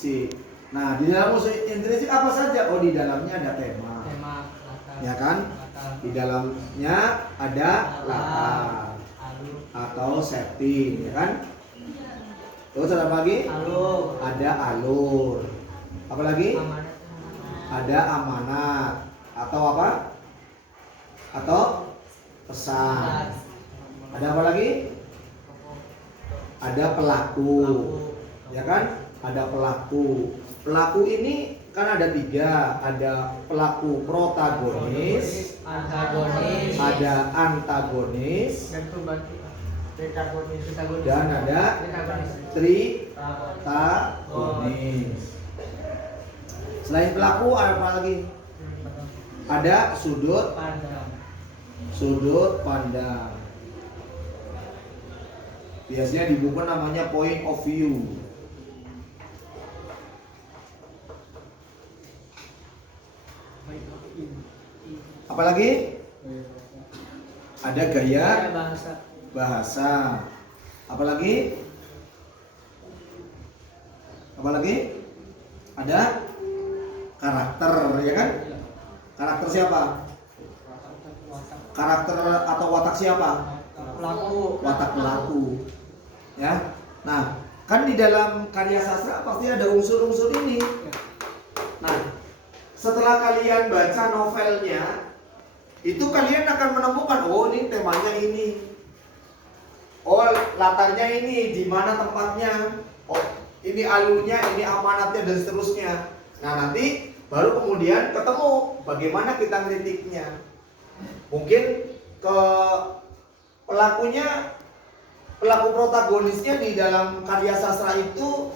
intrinsik. Nah, di dalam unsur intrinsik apa saja? Oh, di dalamnya ada tema. Ya kan? Di dalamnya ada latar atau setting, ya kan? Terus ada apa lagi? Ada alur. Apa lagi? Ada amanat atau apa? Atau pesan. Ada apa lagi? Ada pelaku. Ya kan? Ada pelaku. Pelaku ini kan ada 3, ada pelaku protagonis, ada antagonis, dan ada tritagonis. Selain pelaku ada apa lagi? Ada sudut pandang. Biasanya di buku namanya point of view. Apalagi? Ada gaya bahasa. Apalagi? Ada karakter, ya kan? Karakter siapa? Karakter atau watak siapa? Watak pelaku. Ya. Nah, kan di dalam karya sastra pasti ada unsur-unsur ini. Nah, setelah kalian baca novelnya, itu kalian akan menemukan, oh ini temanya ini, oh latarnya ini, di mana tempatnya, oh ini alurnya, ini amanatnya dan seterusnya. Nah nanti baru kemudian ketemu bagaimana kita kritiknya. Mungkin ke pelaku protagonisnya di dalam karya sastra itu,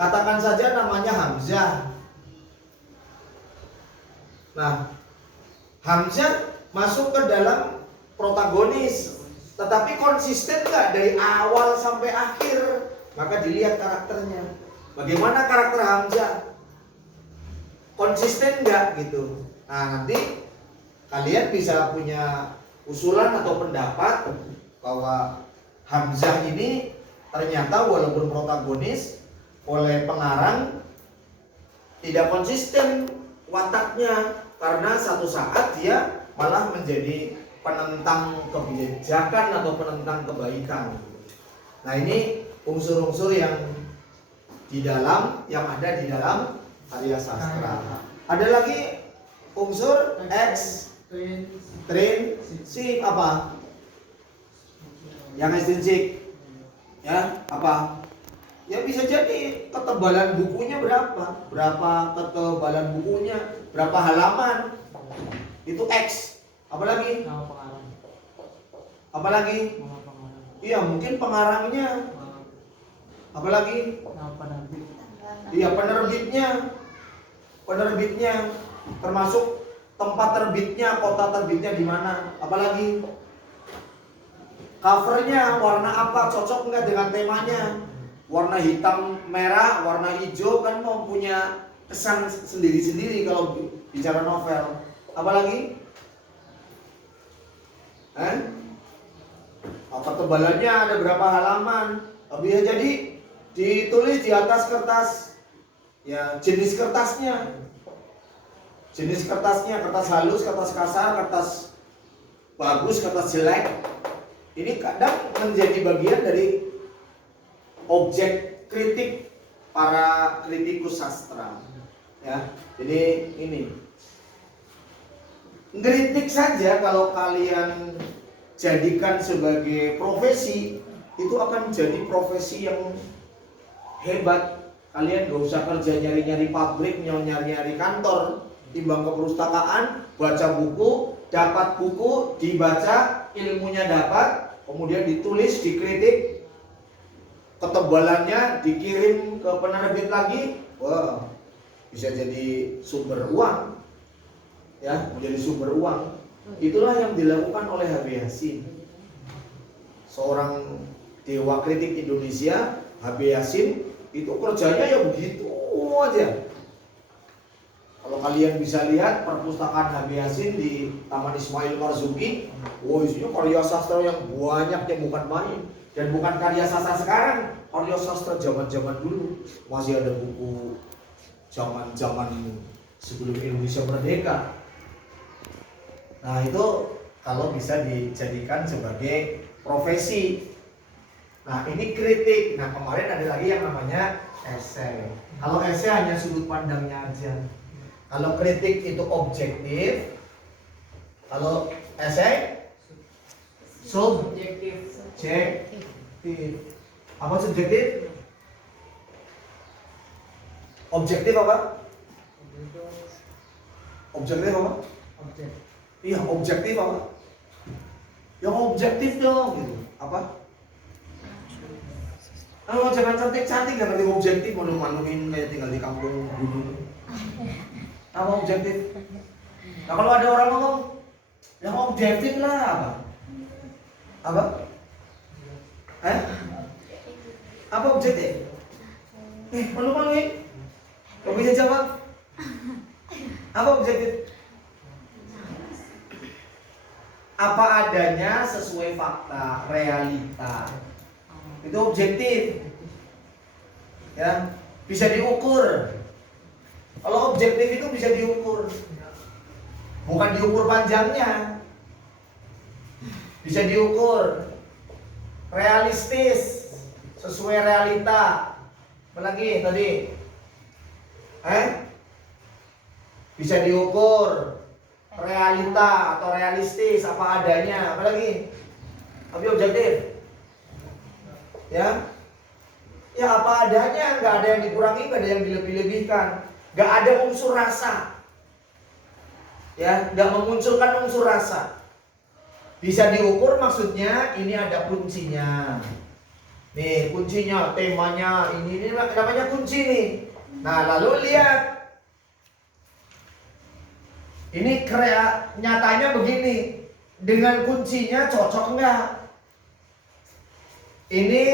katakan saja namanya Hamzah. Nah, Hamzah masuk ke dalam protagonis, tetapi konsisten nggak dari awal sampai akhir, maka dilihat karakternya. Bagaimana karakter Hamzah? Konsisten nggak gitu? Nah nanti kalian bisa punya usulan atau pendapat bahwa Hamzah ini ternyata walaupun protagonis, oleh pengarang tidak konsisten wataknya, karena satu saat dia malah menjadi penentang kebijakan atau penentang kebaikan. Nah ini unsur-unsur yang ada di dalam karya sastra. Ada lagi unsur ekstrinsik. Apa? Yang ekstrinsik, ya apa? Ya bisa jadi ketebalan bukunya berapa ketebalan bukunya, berapa halaman, itu X. Apalagi? Iya mungkin pengarangnya. Apalagi? Iya penerbitnya, termasuk tempat terbitnya, kota terbitnya di mana. Apalagi? Covernya warna apa, cocok nggak dengan temanya? Warna hitam, merah, warna hijau kan mempunyai kesan sendiri-sendiri kalau bicara novel. Apalagi? Ketebalannya ada berapa halaman? Bisa jadi ditulis di atas kertas. Ya, jenis kertasnya, kertas halus, kertas kasar, kertas bagus, kertas jelek. Ini kadang menjadi bagian dari objek kritik para kritikus sastra, ya. Jadi ini ngeritik saja kalau kalian jadikan sebagai profesi, itu akan jadi profesi yang hebat. Kalian gak usah kerja nyari-nyari pabrik, nyari-nyari kantor, timbang ke perpustakaan, baca buku, dapat buku, dibaca, ilmunya dapat, kemudian ditulis, dikritik, ketebalannya dikirim ke penerbit lagi, wah bisa jadi sumber uang, ya, menjadi sumber uang. Itulah yang dilakukan oleh H.B. Yasin, seorang dewa kritik Indonesia. H.B. Yasin itu kerjanya ya begitu aja. Kalau kalian bisa lihat perpustakaan H.B. Yasin di Taman Ismail Marzuki, wah isinya karya sastra yang banyak, yang bukan main. Dan bukan karya sastra sekarang, karya sastra zaman-zaman dulu. Masih ada buku zaman-zaman sebelum Indonesia merdeka. Nah itu kalau bisa dijadikan sebagai profesi. Nah ini kritik. Nah kemarin ada lagi yang namanya esai. Kalau esai hanya sudut pandangnya aja. Kalau kritik itu objektif. Kalau esai subjektif. Apa subjektif? Objektif apa? Objektif apa? Iya, objektif apa? Yang objektif dong gitu. Apa? Kalau jangan cantik-cantik gak ngerti objektif, malu-maluin kayak tinggal di kampung gunung. Apa objektif? Nah kalau ada orang ngomong yang objektif lah apa? Apa? Apa objektif? Malu-maluin. Kau bisa jawab? Apa objektif? Apa adanya sesuai fakta, realita. Itu objektif. Ya, bisa diukur. Kalau objektif itu bisa diukur. Bukan diukur panjangnya. Bisa diukur. Realistis, sesuai realita. Apalagi tadi? Bisa diukur. Realita atau realistis, apa adanya. Apalagi? Tapi objektif. Ya, apa adanya, nggak ada yang dikurangi, nggak ada yang dilebih-lebihkan, nggak ada unsur rasa, ya, nggak memunculkan unsur rasa. Bisa diukur maksudnya ini ada kuncinya, nih kuncinya, temanya ini namanya kunci nih. Nah lalu lihat, ini nyatanya begini, dengan kuncinya cocok nggak? Ini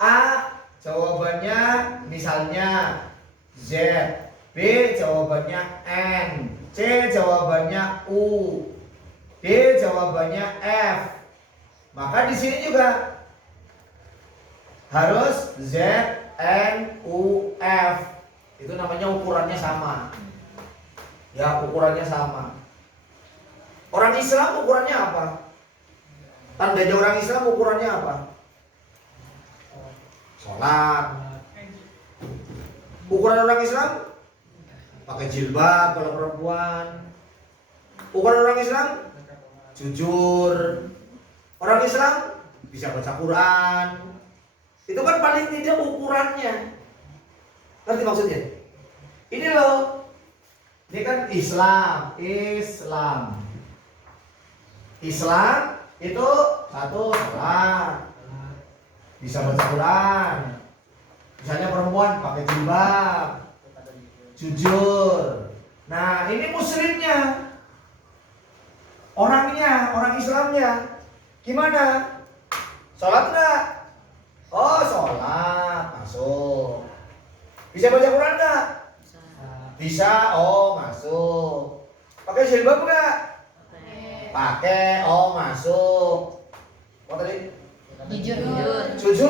A jawabannya misalnya Z, B jawabannya N, C jawabannya U, D jawabannya F. Maka di sini juga harus Z, N, U, F. Itu namanya ukurannya sama. Ya, ukurannya sama. Orang Islam ukurannya apa? Tandanya orang Islam ukurannya apa? Sholat. Ukuran orang Islam pakai jilbab kalau perempuan. Ukuran orang Islam jujur. Orang Islam bisa baca Quran. Itu kan paling tidak ukurannya. Ngerti maksudnya? Ini loh. Ini kan Islam. Islam itu satu sholat. Bisa baca Quran. Misalnya perempuan pakai jilbab, jujur. Nah ini muslimnya, orangnya, orang Islamnya gimana? Sholat enggak? Oh sholat, masuk. Bisa baca Quran enggak? Bisa, oh masuk. Pakai jilbab enggak? Pakai, oh masuk. Apa tadi? Jujur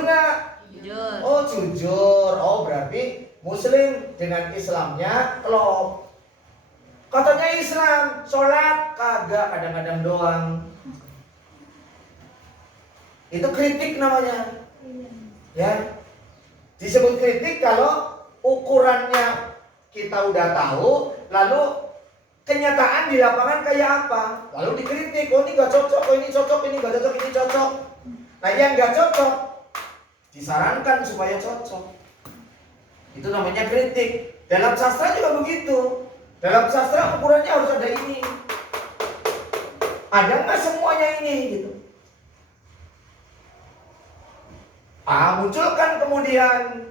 nggak? Jujur. Oh jujur. Oh berarti Muslim dengan Islamnya klop. Katanya Islam, sholat kagak, kadang-kadang doang. Itu kritik namanya. Ya, disebut kritik kalau ukurannya kita udah tahu, lalu kenyataan di lapangan kayak apa, lalu dikritik. Oh ini nggak cocok, oh ini cocok, ini nggak cocok, ini cocok. Nah yang nggak cocok disarankan supaya cocok. Itu namanya kritik. Dalam sastra juga begitu. Dalam sastra ukurannya harus ada ini. Ada nggak semuanya ini gitu. Munculkan kemudian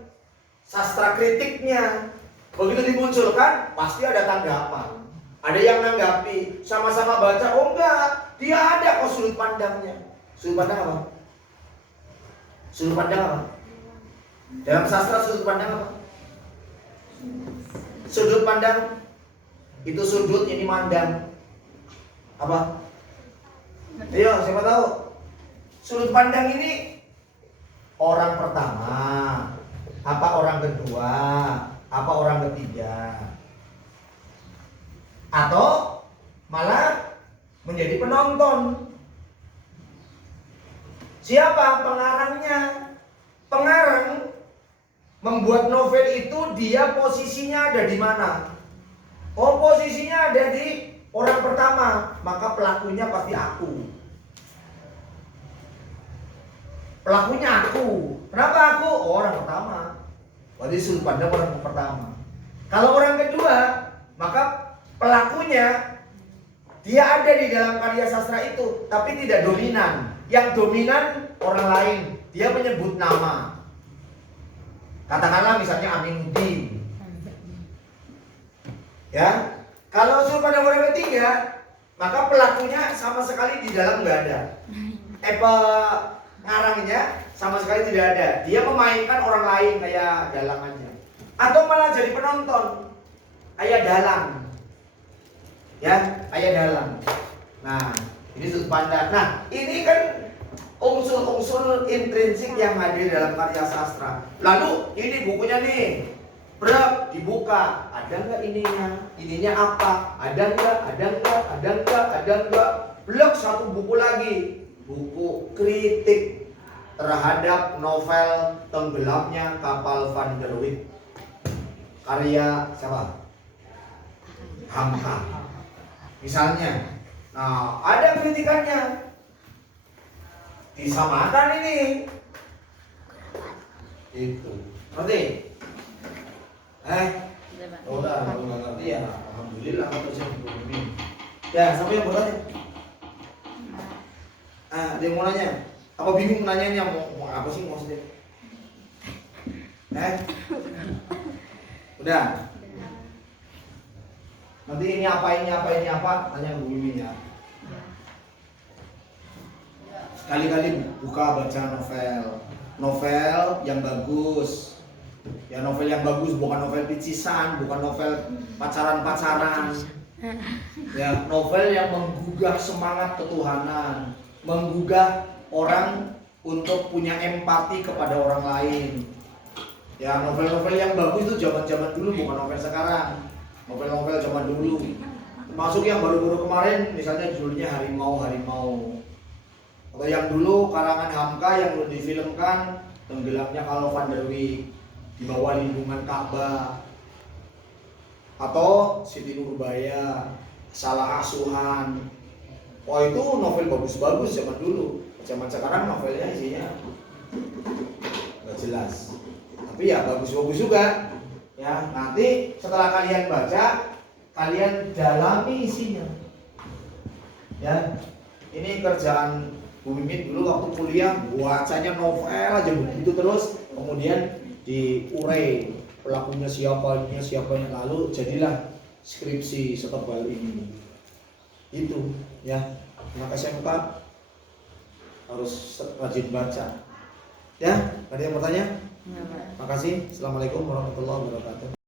sastra kritiknya. Begitu dimunculkan pasti ada tanggapan. Ada yang nanggapi, sama-sama baca. Oh enggak, dia ada kok sudut pandangnya. Sudut pandang apa? Sudut pandang apa? Dalam sastra sudut pandang apa? Sudut pandang itu sudut, ini mandang. Apa? Ayo, siapa tahu? Sudut pandang ini orang pertama, apa orang kedua, apa orang ketiga, atau malah menjadi penonton. Siapa pengarangnya? Pengarang membuat novel itu dia posisinya ada di mana? Oh, posisinya ada di orang pertama, maka pelakunya pasti aku. Pelakunya aku. Kenapa aku? Oh, orang pertama. Berarti sudut pandang orang pertama. Kalau orang kedua, maka pelakunya dia ada di dalam karya sastra itu, tapi tidak dominan. Yang dominan orang lain. Dia menyebut nama. Katakanlah misalnya Aminuddin. Ya, kalau sudut pandang orang ketiga, maka pelakunya sama sekali di dalam nggak ada. Pengarangnya sama sekali tidak ada. Dia memainkan orang lain kayak dalang aja. Atau malah jadi penonton, kayak dalang. Ya, kayak dalang. Nah, ini sudut pandang. Nah, ini kan unsur-unsur intrinsik yang ada dalam karya sastra. Lalu ini bukunya nih, berat dibuka, ada nggak ininya? Ininya apa? Ada nggak? Ada nggak? Ada nggak? Ada nggak? Blok satu buku lagi, buku kritik terhadap novel Tenggelamnya Kapal Van der Wijk, karya siapa? Hamka. Misalnya, nah ada kritikannya. Disamakan ini. Itu. Ngerti? Udah, kalau nggak ngerti ya alhamdulillah kalau saya begini. Ya, sampai yang bertanya. Ada yang mau nanya? Apa bingung nanyanya mau apa sih maksudnya? Udah. Nanti ini apa? Tanya Bu Mimin ya. Kali-kali buka baca novel yang bagus. Ya, novel yang bagus, bukan novel picisan, bukan novel pacaran-pacaran. Ya, novel yang menggugah semangat ketuhanan, menggugah orang untuk punya empati kepada orang lain. Ya, novel-novel yang bagus itu zaman-zaman dulu, bukan novel sekarang. Novel-novel zaman dulu. Termasuk yang baru-baru kemarin, misalnya judulnya Harimau. Atau yang dulu karangan Hamka yang difilmkan Tenggelamnya Kapal Van der Wijk di bawah lindungan Ka'bah. Atau Siti Nurbaya, Salah Asuhan. Oh, itu novel bagus-bagus zaman dulu. Zaman sekarang novelnya isinya nggak jelas. Tapi ya bagus-bagus juga. Ya, nanti setelah kalian baca, kalian dalami isinya. Ya, ini kerjaan Bu Mimin dulu waktu kuliah, bacanya novel aja begitu terus, kemudian diurai pelakunya siapa, lalu jadilah skripsi setebal ini. Itu ya, maka SMK harus rajin baca. Ya, ada yang bertanya? Makasih. Assalamualaikum warahmatullahi wabarakatuh.